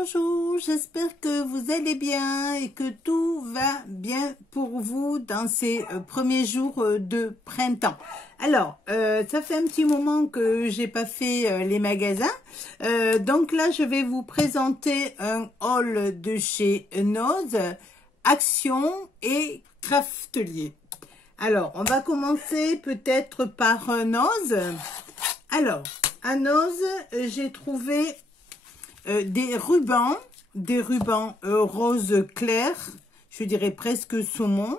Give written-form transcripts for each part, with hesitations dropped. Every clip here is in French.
bonjour, j'espère que vous allez bien et que tout va bien pour vous dans ces premiers jours de printemps. Alors, ça fait un petit moment que j'ai pas fait les magasins, donc là je vais vous présenter un haul de chez Noz, Action et Craftelier. Alors, on va commencer peut-être par Noz. Alors, à Noz, j'ai trouvé des rubans rose clair, je dirais presque saumon,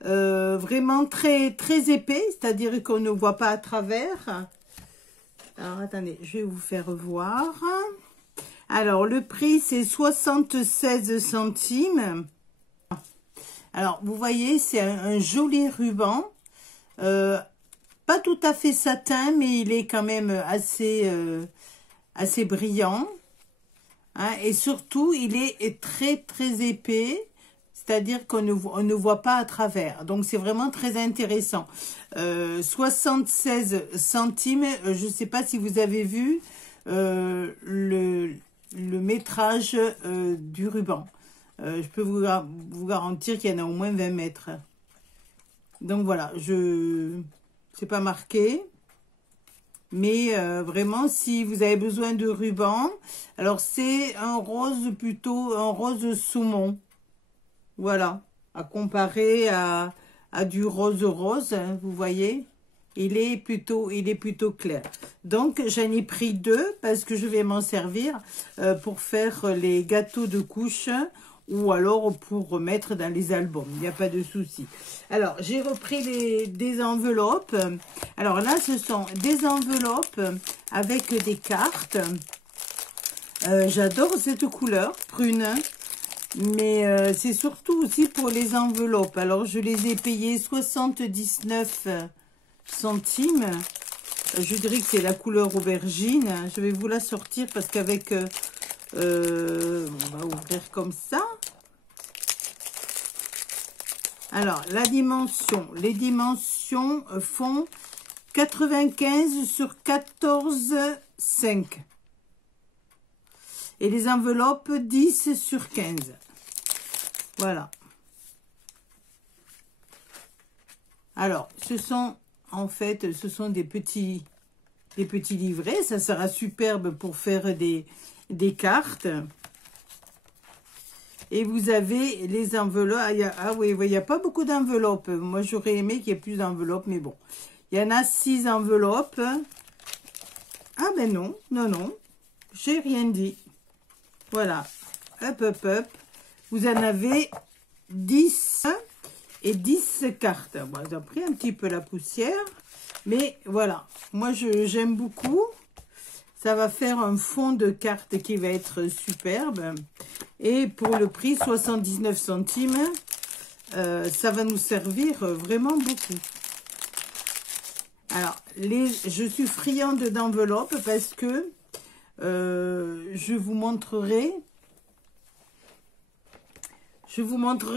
vraiment très épais, c'est-à-dire qu'on ne voit pas à travers. Alors attendez, je vais vous faire voir. Alors le prix c'est 76 centimes. Alors vous voyez, c'est un joli ruban, pas tout à fait satin, mais il est quand même assez brillant. Hein, et surtout, il est très épais, c'est-à-dire qu'on ne voit pas à travers. Donc, c'est vraiment très intéressant. 76 centimes, je ne sais pas si vous avez vu le métrage du ruban. Je peux vous garantir qu'il y en a au moins 20 mètres. Donc, voilà, c'est pas marqué. Mais vraiment, si vous avez besoin de ruban, alors c'est un rose plutôt, un rose saumon. Voilà, à comparer à du rose, hein, vous voyez, il est plutôt clair. Donc j'en ai pris deux parce que je vais m'en servir pour faire les gâteaux de couche ou alors pour mettre dans les albums, il n'y a pas de souci. Alors, j'ai repris des enveloppes. Alors là, ce sont des enveloppes avec des cartes. J'adore cette couleur, prune, mais c'est surtout aussi pour les enveloppes. Alors, je les ai payées 79 centimes. Je dirais que c'est la couleur aubergine. Je vais vous la sortir parce qu'avec... on va ouvrir comme ça. Alors, les dimensions font 95 sur 14,5. Et les enveloppes, 10 sur 15. Voilà. Alors, ce sont des petits livrets. Ça sera superbe pour faire des cartes. Et vous avez les enveloppes. Ah oui, il n'y a pas beaucoup d'enveloppes. Moi, j'aurais aimé qu'il y ait plus d'enveloppes, mais bon. Il y en a 6 enveloppes. Ah ben non. J'ai rien dit. Voilà. Hop. Vous en avez 10 et 10 cartes. Bon, ils ont pris un petit peu la poussière. Mais voilà. Moi, j'aime beaucoup. Ça va faire un fond de carte qui va être superbe. Et pour le prix, 79 centimes, ça va nous servir vraiment beaucoup. Alors, je suis friande d'enveloppes parce que je vous montrerai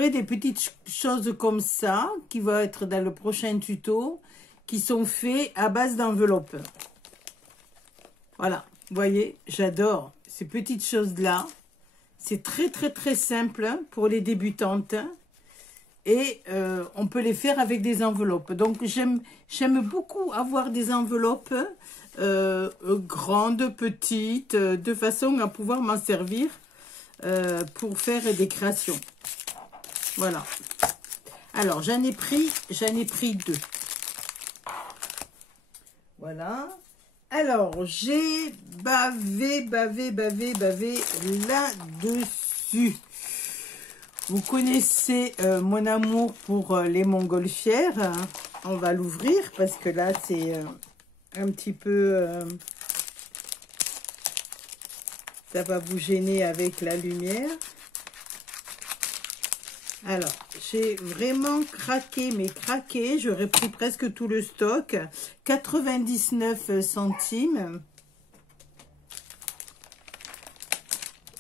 des petites choses comme ça, qui vont être dans le prochain tuto, qui sont faits à base d'enveloppes. Voilà, vous voyez, j'adore ces petites choses-là. C'est très simple pour les débutantes. Et on peut les faire avec des enveloppes. Donc, j'aime beaucoup avoir des enveloppes grandes, petites, de façon à pouvoir m'en servir pour faire des créations. Voilà. Alors, j'en ai pris 2. Voilà. Alors, j'ai bavé là-dessus. Vous connaissez mon amour pour les montgolfières. On va l'ouvrir parce que là, c'est un petit peu... ça va vous gêner avec la lumière. Alors, j'ai vraiment craqué, j'aurais pris presque tout le stock. 99 centimes.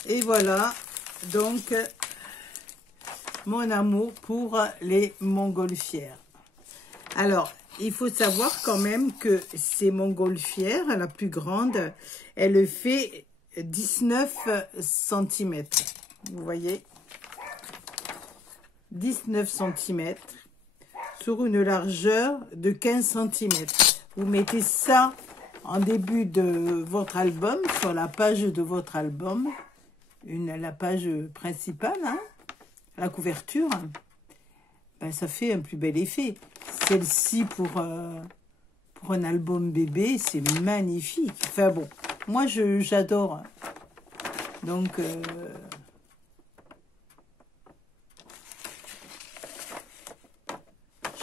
Et voilà, donc, mon amour pour les montgolfières. Alors, il faut savoir quand même que ces montgolfières, la plus grande, elle fait 19 centimètres. Vous voyez, 19 centimètres sur une largeur de 15 centimètres. Vous mettez ça en début de votre album, sur la page de votre album, la page principale, hein, la couverture. Ben, ça fait un plus bel effet. Celle-ci pour un album bébé, c'est magnifique. Enfin bon, moi j'adore. Donc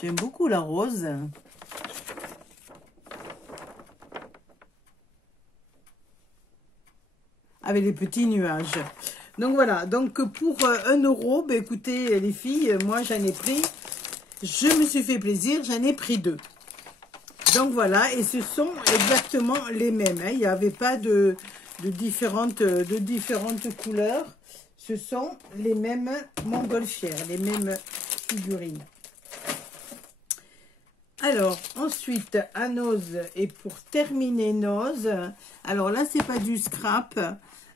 j'aime beaucoup la rose. Avec les petits nuages. Donc voilà, donc pour 1 €, ben écoutez les filles, moi j'en ai pris, je me suis fait plaisir, j'en ai pris 2. Donc voilà, et ce sont exactement les mêmes, hein. Il n'y avait pas de différentes couleurs, ce sont les mêmes montgolfières, les mêmes figurines. Alors, ensuite, à Noz, et pour terminer Noz, alors là, c'est pas du scrap,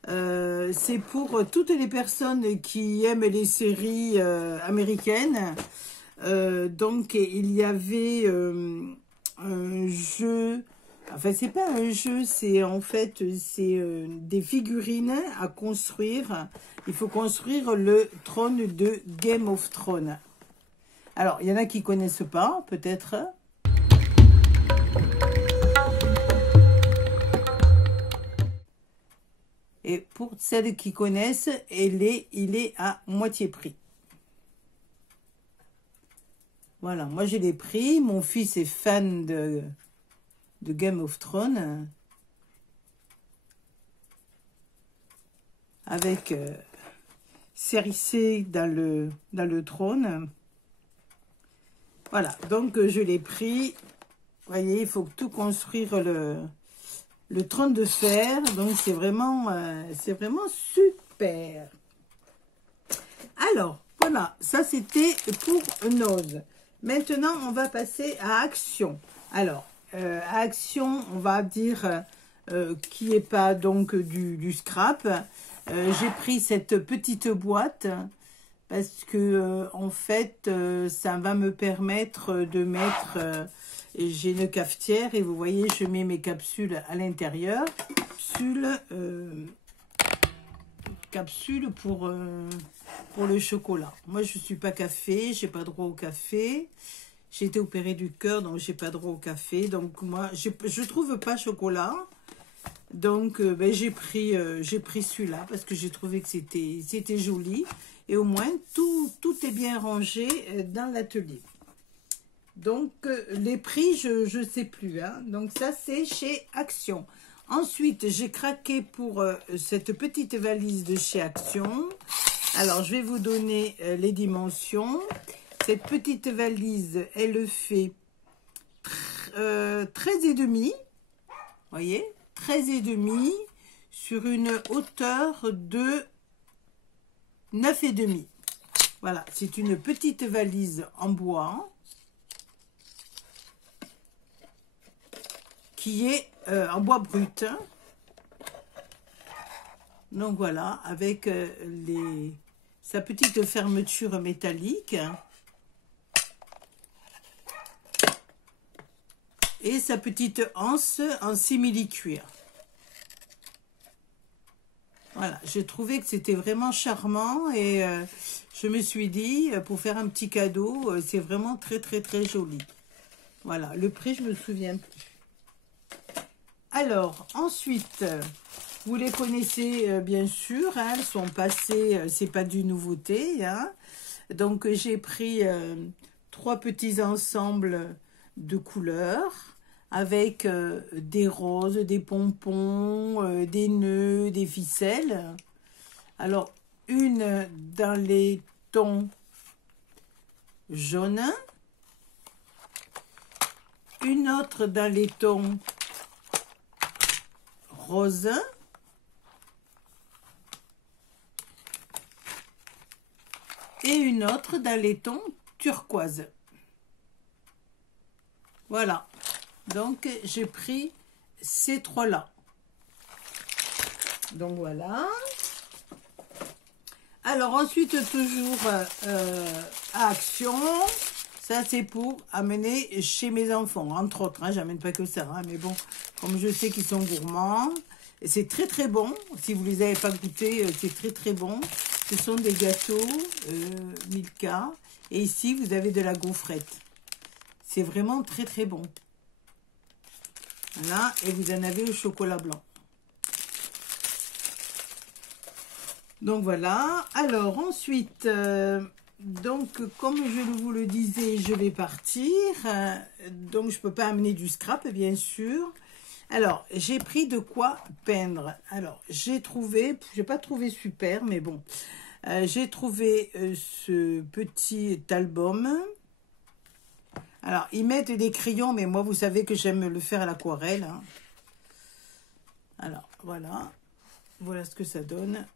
c'est pour toutes les personnes qui aiment les séries américaines. Donc, il y avait un jeu, enfin, c'est pas un jeu, c'est en fait, c'est des figurines à construire. Il faut construire le trône de Game of Thrones. Alors, il y en a qui connaissent pas, peut-être. Et pour celles qui connaissent, il est à moitié prix. Voilà, moi je l'ai pris. Mon fils est fan de Game of Thrones. Avec Cersei dans le trône. Voilà, donc je l'ai pris. Vous voyez, il faut tout construire le trône de fer. Donc c'est vraiment super. Alors, voilà, ça c'était pour Noz. Maintenant, on va passer à Action. Alors, à Action, on va dire qui n'est pas donc du scrap. J'ai pris cette petite boîte parce que en fait, ça va me permettre de mettre... j'ai une cafetière et vous voyez, je mets mes capsules à l'intérieur. Capsule pour le chocolat. Moi, je ne suis pas café, j'ai pas droit au café. J'ai été opérée du cœur, donc j'ai pas droit au café. Donc moi, je trouve pas chocolat. Donc ben, j'ai pris celui-là parce que j'ai trouvé que c'était joli. Et au moins, tout est bien rangé dans l'atelier. Donc, les prix, je ne sais plus. Hein. Donc, ça, c'est chez Action. Ensuite, j'ai craqué pour cette petite valise de chez Action. Alors, je vais vous donner les dimensions. Cette petite valise, elle fait 13,5. Vous voyez, 13,5 sur une hauteur de 9,5. Voilà, c'est une petite valise en bois. Qui est en bois brut. Donc voilà, avec sa petite fermeture métallique. Et sa petite anse en simili-cuir. Voilà, j'ai trouvé que c'était vraiment charmant et je me suis dit, pour faire un petit cadeau, c'est vraiment très très très joli. Voilà, le prix, je ne me souviens plus. Alors, ensuite, vous les connaissez bien sûr, hein, elles sont passées, c'est pas du nouveauté. Hein. Donc, j'ai pris 3 petits ensembles de couleurs avec des roses, des pompons, des nœuds, des ficelles. Alors, une dans les tons jaunes, une autre dans les tons rose et une autre dans les tons turquoise. Voilà, donc j'ai pris ces 3 là. Donc voilà. Alors ensuite, toujours à Action. Ça, c'est pour amener chez mes enfants, entre autres. Hein, j'amène pas que ça, hein, mais bon, comme je sais qu'ils sont gourmands. Et c'est très très bon. Si vous les avez pas goûtés, c'est très très bon. Ce sont des gâteaux Milka. Et ici, vous avez de la gaufrette. C'est vraiment très très bon. Voilà, et vous en avez au chocolat blanc. Donc voilà. Alors ensuite, donc comme je vous le disais, je vais partir. Donc je peux pas amener du scrap, bien sûr. Alors j'ai pris de quoi peindre. Alors j'ai pas trouvé super, mais bon. J'ai trouvé ce petit album. Alors ils mettent des crayons, mais moi vous savez que j'aime le faire à l'aquarelle. Hein. Alors voilà. Voilà ce que ça donne.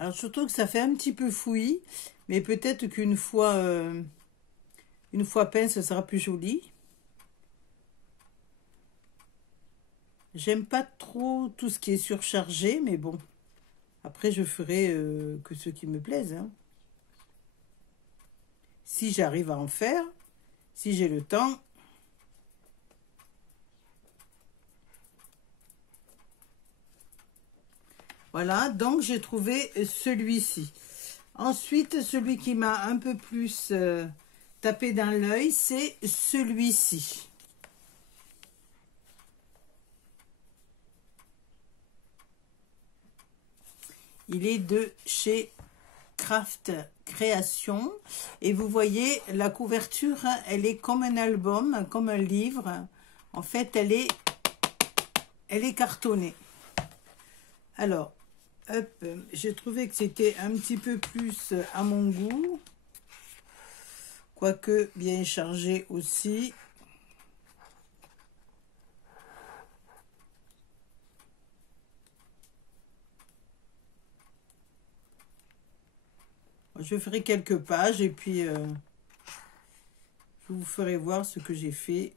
Alors, surtout que ça fait un petit peu fouillis, mais peut-être qu'une fois, peint, ce sera plus joli. J'aime pas trop tout ce qui est surchargé, mais bon. Après, je ferai que ce qui me plaise. Hein. Si j'arrive à en faire, si j'ai le temps. Voilà, donc j'ai trouvé celui-ci. Ensuite, celui qui m'a un peu plus tapé dans l'œil, c'est celui-ci. Il est de chez Craft Création. Et vous voyez, la couverture, elle est comme un album, comme un livre. En fait, elle est cartonnée. Alors, hop, j'ai trouvé que c'était un petit peu plus à mon goût. Quoique bien chargé aussi. Je ferai quelques pages et puis je vous ferai voir ce que j'ai fait.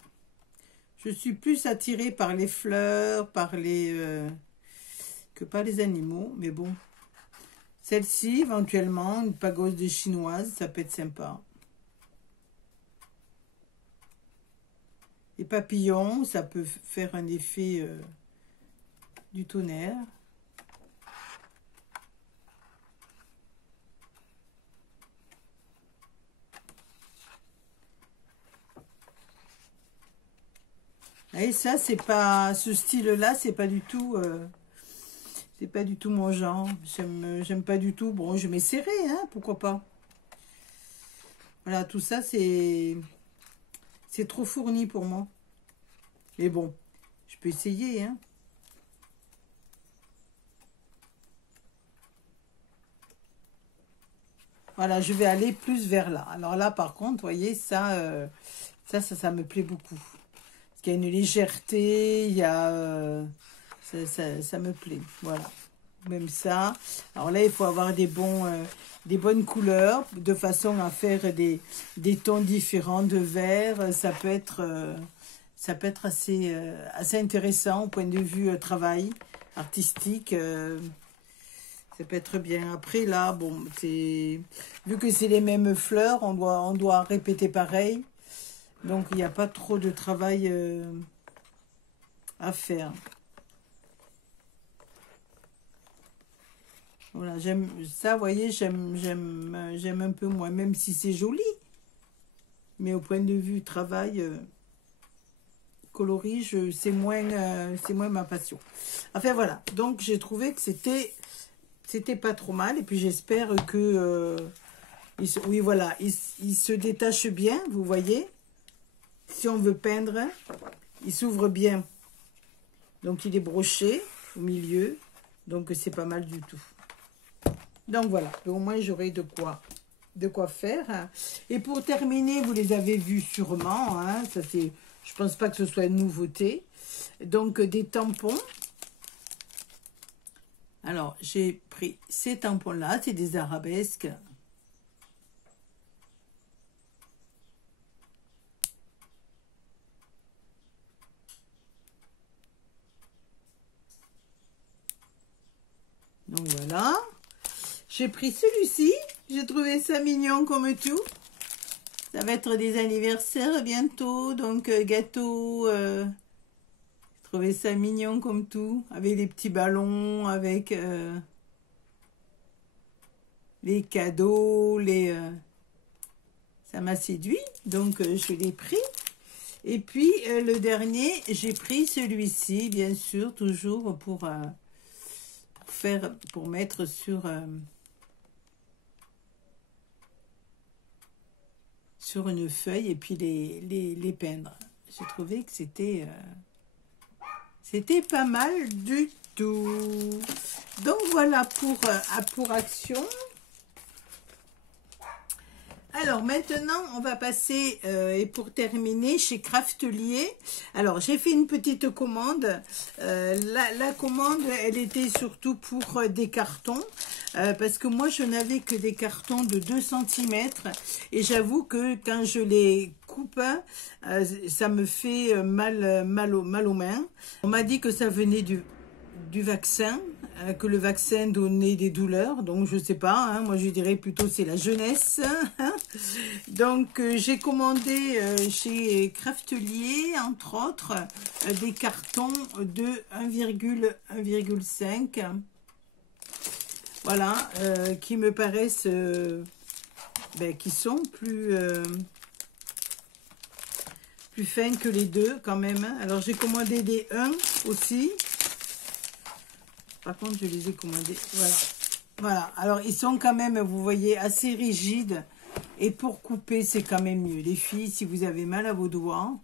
Je suis plus attirée par les fleurs, que par les animaux, mais bon. Celle-ci, éventuellement, une pagode de chinoise, ça peut être sympa. Les papillons, ça peut faire un effet du tonnerre. Et ça, c'est pas ce style-là, c'est pas du tout mon genre. J'aime pas du tout. Bon, je mets serré, hein, pourquoi pas. Voilà, tout ça, c'est trop fourni pour moi. Mais bon, je peux essayer, hein. Voilà, je vais aller plus vers là. Alors là, par contre, vous voyez, ça me plaît beaucoup. Parce qu'il y a une légèreté, il y a... ça me plaît, voilà. Même ça. Alors là, il faut avoir des bonnes couleurs, de façon à faire des tons différents de vert. Ça peut être assez intéressant au point de vue travail artistique. Ça peut être bien. Après, là, bon, vu que c'est les mêmes fleurs, on doit répéter pareil. Donc, il n'y a pas trop de travail à faire. Voilà, j'aime ça, vous voyez, j'aime un peu moins, même si c'est joli. Mais au point de vue travail, coloris, c'est moins ma passion. Enfin, voilà. Donc, j'ai trouvé que c'était pas trop mal. Et puis, j'espère que... oui, voilà, il se détache bien, vous voyez. Si on veut peindre, il s'ouvre bien. Donc, il est broché au milieu. Donc, c'est pas mal du tout. Donc, voilà. Au moins, j'aurai de quoi faire. Et pour terminer, vous les avez vus sûrement. Hein, ça, je pense pas que ce soit une nouveauté. Donc, des tampons. Alors, j'ai pris ces tampons-là, c'est des arabesques. Donc voilà. J'ai pris celui-ci. J'ai trouvé ça mignon comme tout. Ça va être des anniversaires bientôt. Donc gâteau. J'ai trouvé ça mignon comme tout. Avec les petits ballons. Avec les cadeaux. Ça m'a séduit. Donc je l'ai pris. Et puis le dernier, j'ai pris celui-ci. Bien sûr, toujours pour mettre sur une feuille et puis les peindre. J'ai trouvé que c'était pas mal du tout. Donc voilà pour Action. Alors maintenant, on va passer, et pour terminer, chez Craftelier. Alors, j'ai fait une petite commande. La commande, elle était surtout pour des cartons. Parce que moi, je n'avais que des cartons de 2 cm. Et j'avoue que quand je les coupe, ça me fait mal aux mains. On m'a dit que ça venait du vaccin, que le vaccin donnait des douleurs, donc je sais pas, hein, moi je dirais plutôt c'est la jeunesse. Donc j'ai commandé chez Craftelier, entre autres, des cartons de 1,5, voilà, qui me paraissent, qui sont plus fins que les deux quand même. Alors j'ai commandé des 1 aussi. Par contre, je les ai commandés. Voilà. Voilà. Alors, ils sont quand même, vous voyez, assez rigides. Et pour couper, c'est quand même mieux. Les filles, si vous avez mal à vos doigts,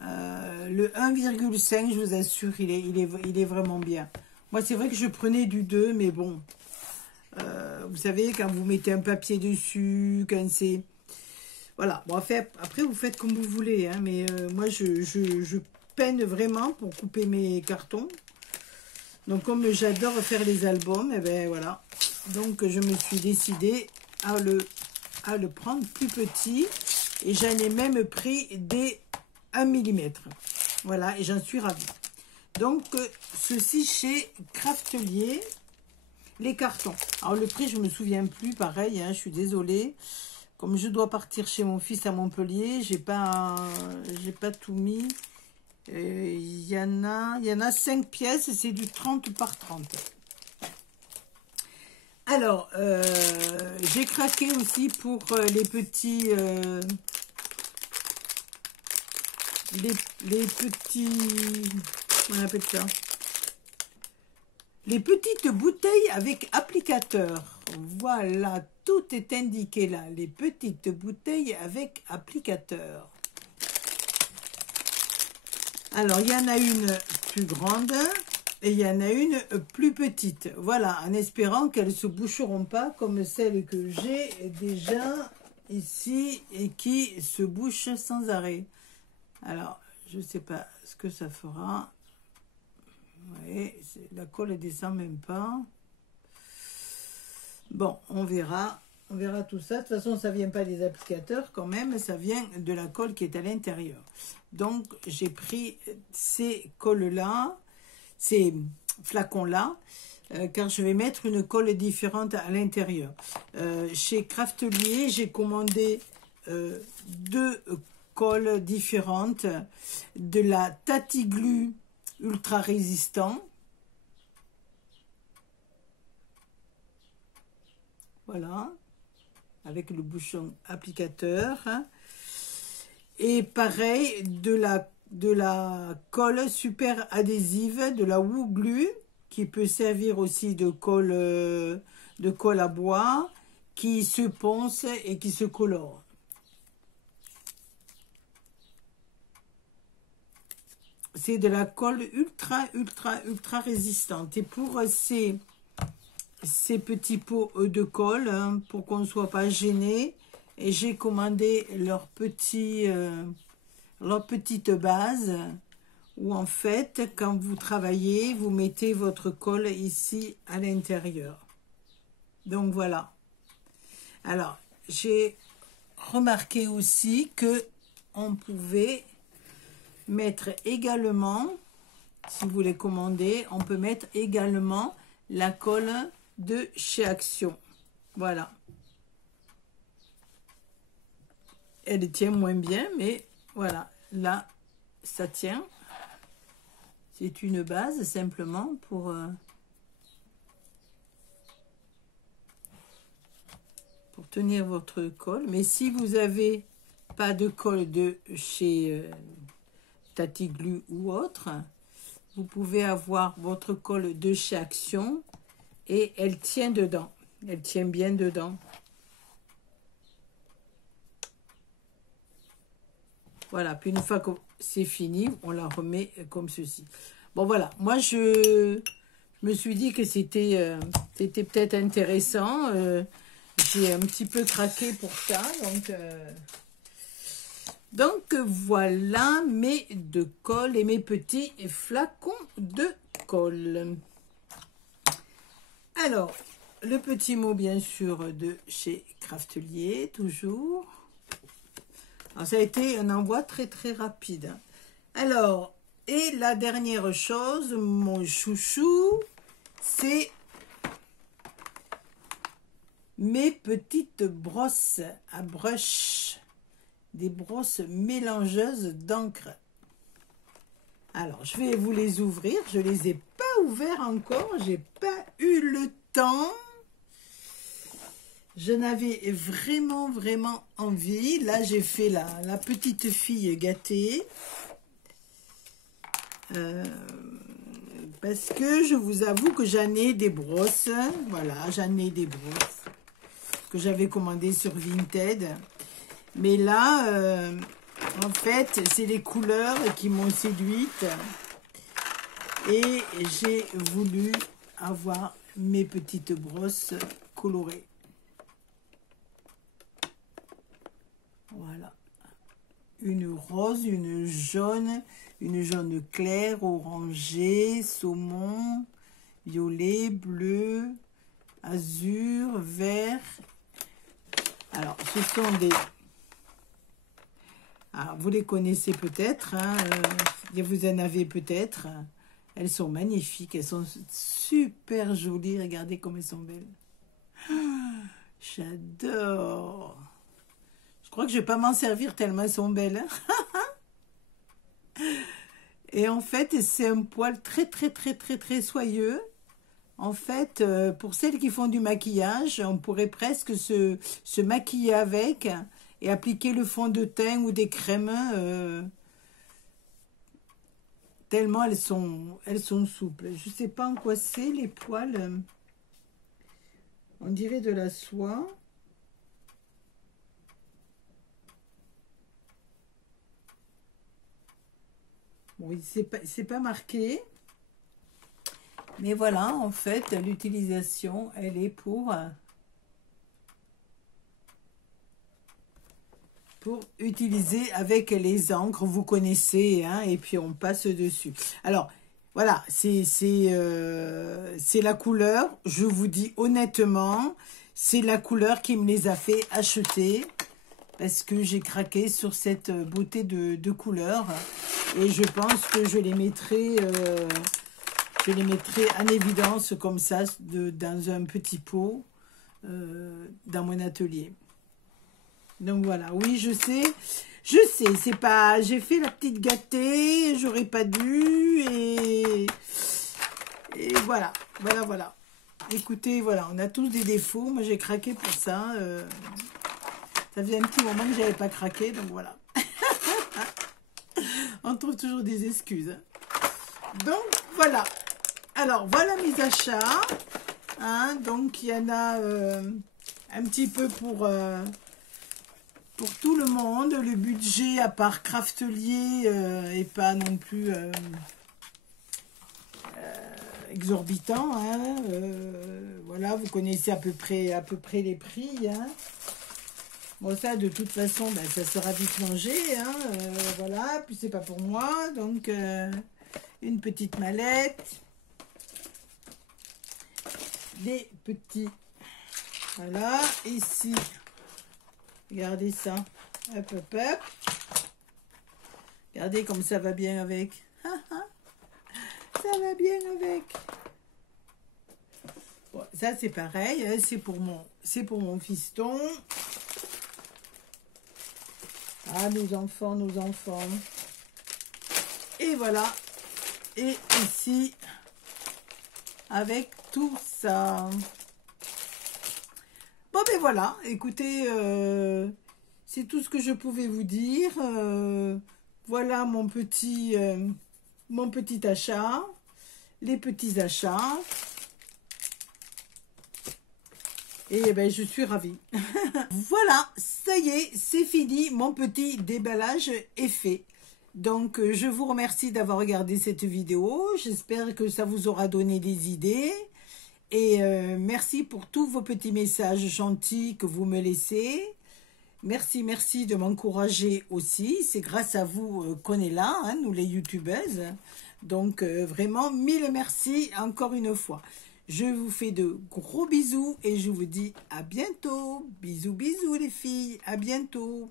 le 1,5, je vous assure, il est vraiment bien. Moi, c'est vrai que je prenais du 2, mais bon. Vous savez, quand vous mettez un papier dessus, quand c'est... Voilà. Bon, après, vous faites comme vous voulez. Hein, mais moi, je peine vraiment pour couper mes cartons. Donc, comme j'adore faire les albums, et ben voilà. Donc, je me suis décidée à le prendre plus petit. Et j'en ai même pris des 1 mm. Voilà, et j'en suis ravie. Donc, ceci chez Craftelier, les cartons. Alors, le prix, je ne me souviens plus, pareil, hein, je suis désolée. Comme je dois partir chez mon fils à Montpellier, j'ai pas tout mis. Il y en a 5 pièces, c'est du 30 par 30. Alors, j'ai craqué aussi pour les petits... les petits... Comment on appelle ça? Les petites bouteilles avec applicateur. Voilà, tout est indiqué là. Les petites bouteilles avec applicateur. Alors, il y en a une plus grande et il y en a une plus petite. Voilà, en espérant qu'elles ne se boucheront pas comme celle que j'ai déjà ici et qui se bouche sans arrêt. Alors, je ne sais pas ce que ça fera. Oui, la colle ne descend même pas. Bon, on verra. On verra tout ça. De toute façon, ça ne vient pas des applicateurs quand même. Ça vient de la colle qui est à l'intérieur. Donc, j'ai pris ces colles-là, ces flacons-là, car je vais mettre une colle différente à l'intérieur. Chez Craftelier, j'ai commandé 2 colles différentes. De la Tatiglu ultra résistant. Voilà. Avec le bouchon applicateur. Et pareil, de la colle super adhésive, de la Wool Glue, qui peut servir aussi de colle à bois, qui se ponce et qui se colore. C'est de la colle ultra résistante. Et pour ces petits pots de colle, hein, pour qu'on ne soit pas gêné, et j'ai commandé leur petite base où en fait, quand vous travaillez, vous mettez votre colle ici à l'intérieur. Donc voilà. Alors, j'ai remarqué aussi que on pouvait mettre également, si vous les commandez, on peut mettre également la colle de chez Action. Voilà. Elle tient moins bien, mais voilà. Là, ça tient. C'est une base simplement pour tenir votre colle. Mais si vous n'avez pas de colle de chez Tati Glue ou autre, vous pouvez avoir votre colle de chez Action et elle tient dedans. Elle tient bien dedans. Voilà, puis une fois que c'est fini, on la remet comme ceci. Bon, voilà, moi, je me suis dit que c'était peut-être intéressant. J'ai un petit peu craqué pour ça. Donc, voilà mes deux colles et mes petits flacons de colle. Alors, le petit mot, bien sûr, de chez Craftelier, toujours. Alors, ça a été un envoi très, très rapide. Alors, et la dernière chose, mon chouchou, c'est mes petites brosses à brush. Des brosses mélangeuses d'encre. Alors, je vais vous les ouvrir. Je ne les ai pas ouverts encore. J'ai pas eu le temps. Je n'avais vraiment, vraiment envie. Là, j'ai fait la petite fille gâtée. Parce que je vous avoue que j'en ai des brosses. Voilà, j'en ai des brosses que j'avais commandées sur Vinted. Mais là, en fait, c'est les couleurs qui m'ont séduite. Et j'ai voulu avoir mes petites brosses colorées. Voilà. Une rose, une jaune claire, orangée, saumon, violet, bleu, azur, vert. Alors, ce sont des... Alors, vous les connaissez peut-être, hein, vous en avez peut-être. Elles sont magnifiques, elles sont super jolies. Regardez comme elles sont belles. Ah, j'adore. Je crois que je ne vais pas m'en servir tellement elles sont belles. Et en fait, c'est un poil très, très, très, très, très soyeux. En fait, pour celles qui font du maquillage, on pourrait presque se maquiller avec et appliquer le fond de teint ou des crèmes. Tellement elles sont souples. Je ne sais pas en quoi c'est, les poils. On dirait de la soie. Bon, c'est pas marqué. Mais voilà, en fait, l'utilisation, elle est pour utiliser avec les encres, vous connaissez, hein, et puis on passe dessus. Alors, voilà, c'est la couleur, je vous dis honnêtement, c'est la couleur qui me les a fait acheter, parce que j'ai craqué sur cette beauté de couleur, et je pense que je les mettrai en évidence comme ça, dans un petit pot, dans mon atelier. Donc voilà, oui, je sais, c'est pas, j'ai fait la petite gâtée, j'aurais pas dû, et voilà, voilà. Écoutez, voilà, on a tous des défauts, moi j'ai craqué pour ça, ça faisait un petit moment que j'avais pas craqué, donc voilà. On trouve toujours des excuses. Donc voilà, alors voilà mes achats, hein, donc il y en a un petit peu pour tout le monde. Le budget, à part Craftelier, est pas non plus exorbitant. Hein, voilà, vous connaissez à peu près les prix. Hein. Bon, ça, de toute façon, ben, ça sera vite mangé, hein, voilà, puis c'est pas pour moi, donc une petite mallette, des petits, voilà, ici, regardez ça, hop, hop, hop, regardez comme ça va bien avec, ça va bien avec. Bon, ça c'est pareil, hein, c'est pour mon fiston. Ah, nos enfants, nos enfants. Et voilà. Et ici, avec tout ça. Bon, ben voilà. Écoutez, c'est tout ce que je pouvais vous dire. Voilà mon petit achat. Les petits achats. Et ben, je suis ravie. Voilà, ça y est, c'est fini. Mon petit déballage est fait. Donc, je vous remercie d'avoir regardé cette vidéo. J'espère que ça vous aura donné des idées. Et merci pour tous vos petits messages gentils que vous me laissez. Merci, merci de m'encourager aussi. C'est grâce à vous qu'on est là, hein, nous les youtubeuses. Donc, vraiment, mille merci encore une fois. Je vous fais de gros bisous et je vous dis à bientôt. Bisous, bisous les filles, à bientôt.